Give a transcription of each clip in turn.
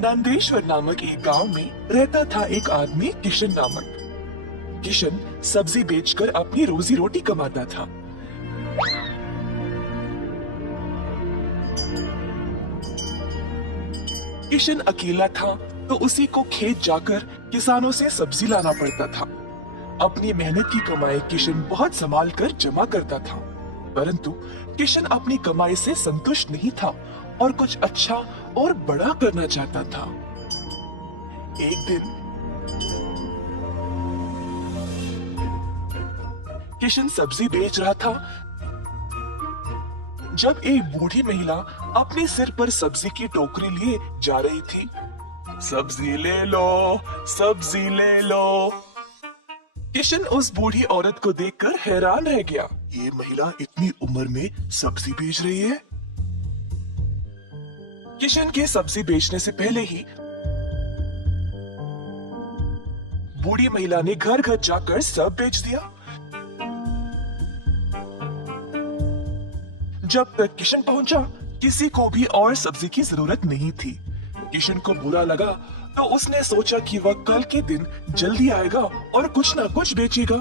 नंदेश्वर नामक एक गांव में रहता था एक आदमी किशन नामक। किशन सब्जी बेचकर अपनी रोजी रोटी कमाता था। किशन अकेला था तो उसी को खेत जाकर किसानों से सब्जी लाना पड़ता था। अपनी मेहनत की कमाई किशन बहुत संभाल कर जमा करता था, परंतु किशन अपनी कमाई से संतुष्ट नहीं था और कुछ अच्छा और बड़ा करना चाहता था। एक दिन किशन सब्जी बेच रहा था जब एक बूढ़ी महिला अपने सिर पर सब्जी की टोकरी लिए जा रही थी। सब्जी ले लो, सब्जी ले लो। किशन उस बूढ़ी औरत को देखकर हैरान रह गया। ये महिला इतनी उम्र में सब्जी बेच रही है। किशन के सब्जी बेचने से पहले ही बूढ़ी महिला ने घर घर जाकर सब बेच दिया। जब तक किशन पहुंचा, किसी को भी और सब्जी की जरूरत नहीं थी। किशन को बुरा लगा तो उसने सोचा कि वह कल के दिन जल्दी आएगा और कुछ ना कुछ बेचेगा।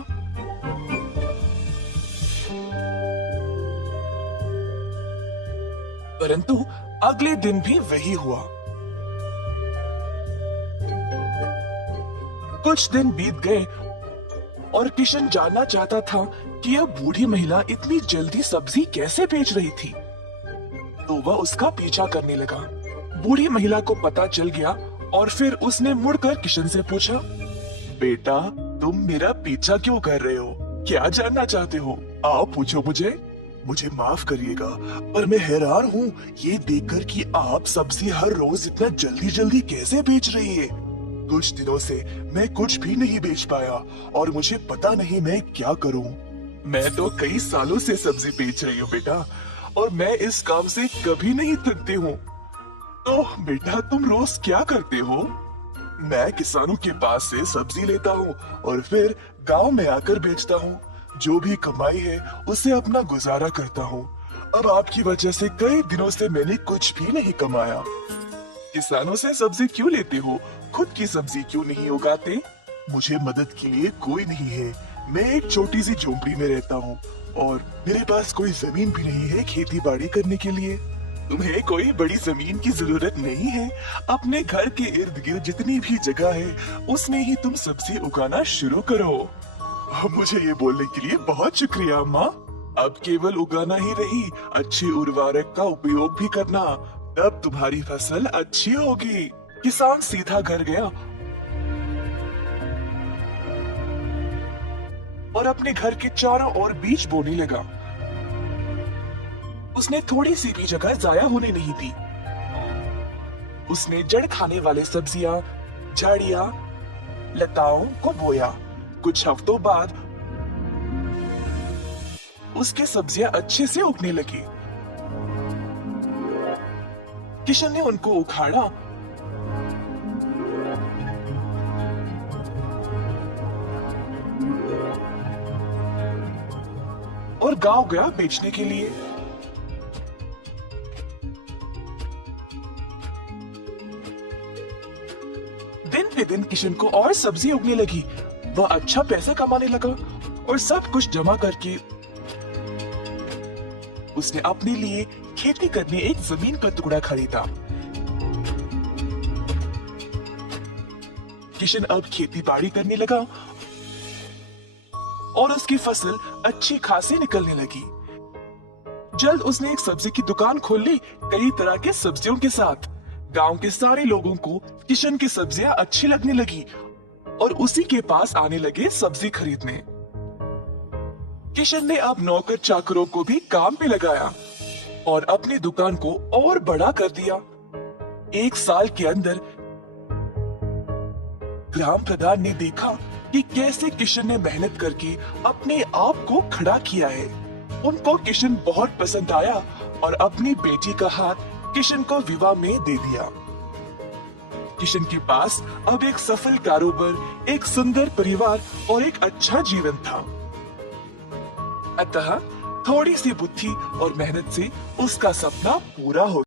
परंतु अगले दिन भी वही हुआ। कुछ दिन बीत गए और किशन जानना चाहता था कि यह बूढ़ी महिला इतनी जल्दी सब्जी कैसे बेच रही थी, तो वह उसका पीछा करने लगा। बूढ़ी महिला को पता चल गया और फिर उसने मुड़कर किशन से पूछा, बेटा तुम मेरा पीछा क्यों कर रहे हो? क्या जानना चाहते हो? आओ पूछो मुझे माफ करिएगा, पर मैं हैरान हूँ ये देखकर कि आप सब्जी हर रोज इतना जल्दी जल्दी कैसे बेच रही है। कुछ दिनों से मैं कुछ भी नहीं बेच पाया और मुझे पता नहीं मैं क्या करूं। मैं तो कई सालों से सब्जी बेच रही हूँ बेटा, और मैं इस काम से कभी नहीं थकती हूँ। तो बेटा तुम रोज क्या करते हो? मैं किसानों के पास से सब्जी लेता हूँ और फिर गांव में आकर बेचता हूँ। जो भी कमाई है उससे अपना गुजारा करता हूँ। अब आपकी वजह से कई दिनों से मैंने कुछ भी नहीं कमाया। किसानों से सब्जी क्यों लेते हो? खुद की सब्जी क्यों नहीं उगाते? मुझे मदद के लिए कोई नहीं है। मैं एक छोटी सी झोंपड़ी में रहता हूँ और मेरे पास कोई जमीन भी नहीं है खेती बाड़ी करने के लिए। तुम्हें कोई बड़ी जमीन की जरूरत नहीं है। अपने घर के इर्द गिर्द जितनी भी जगह है उसमें ही तुम सब्जी उगाना शुरू करो। मुझे ये बोलने के लिए बहुत शुक्रिया अम्मा। अब केवल उगाना ही नहीं, अच्छे उर्वरक का उपयोग भी करना, तब तुम्हारी फसल अच्छी होगी। किसान सीधा घर गया और अपने घर के चारों ओर बीज बोने लगा। उसने थोड़ी सी भी जगह जाया होने नहीं दी। उसने जड़ खाने वाले सब्जियां, झाड़ियां, लताओं को बोया। कुछ हफ्तों बाद उसके सब्जियां अच्छे से उगने लगी। किशन ने उनको उखाड़ा और गांव गया बेचने के लिए। दिन पे दिन किशन को और सब्जी उगने लगी। वह अच्छा पैसा कमाने लगा और सब कुछ जमा करके उसने अपने लिए खेती करने एक जमीन का टुकड़ा खरीदा। किशन अब खेती बाड़ी करने लगा और उसकी फसल अच्छी खासी निकलने लगी। जल्द उसने एक सब्जी की दुकान खोल ली, कई तरह के सब्जियों के साथ। गांव के सारे लोगों को किशन की सब्जियां अच्छी लगने लगी और उसी के पास आने लगे सब्जी खरीदने। किशन ने अब नौकर चाकरों को भी काम पे लगाया और अपनी दुकान को और बड़ा कर दिया। एक साल के अंदर ग्राम प्रधान ने देखा कि कैसे किशन ने मेहनत करके अपने आप को खड़ा किया है। उनको किशन बहुत पसंद आया और अपनी बेटी का हाथ किशन को विवाह में दे दिया। किशन के पास अब एक सफल कारोबार, एक सुंदर परिवार और एक अच्छा जीवन था। अतः थोड़ी सी बुद्धि और मेहनत से उसका सपना पूरा हो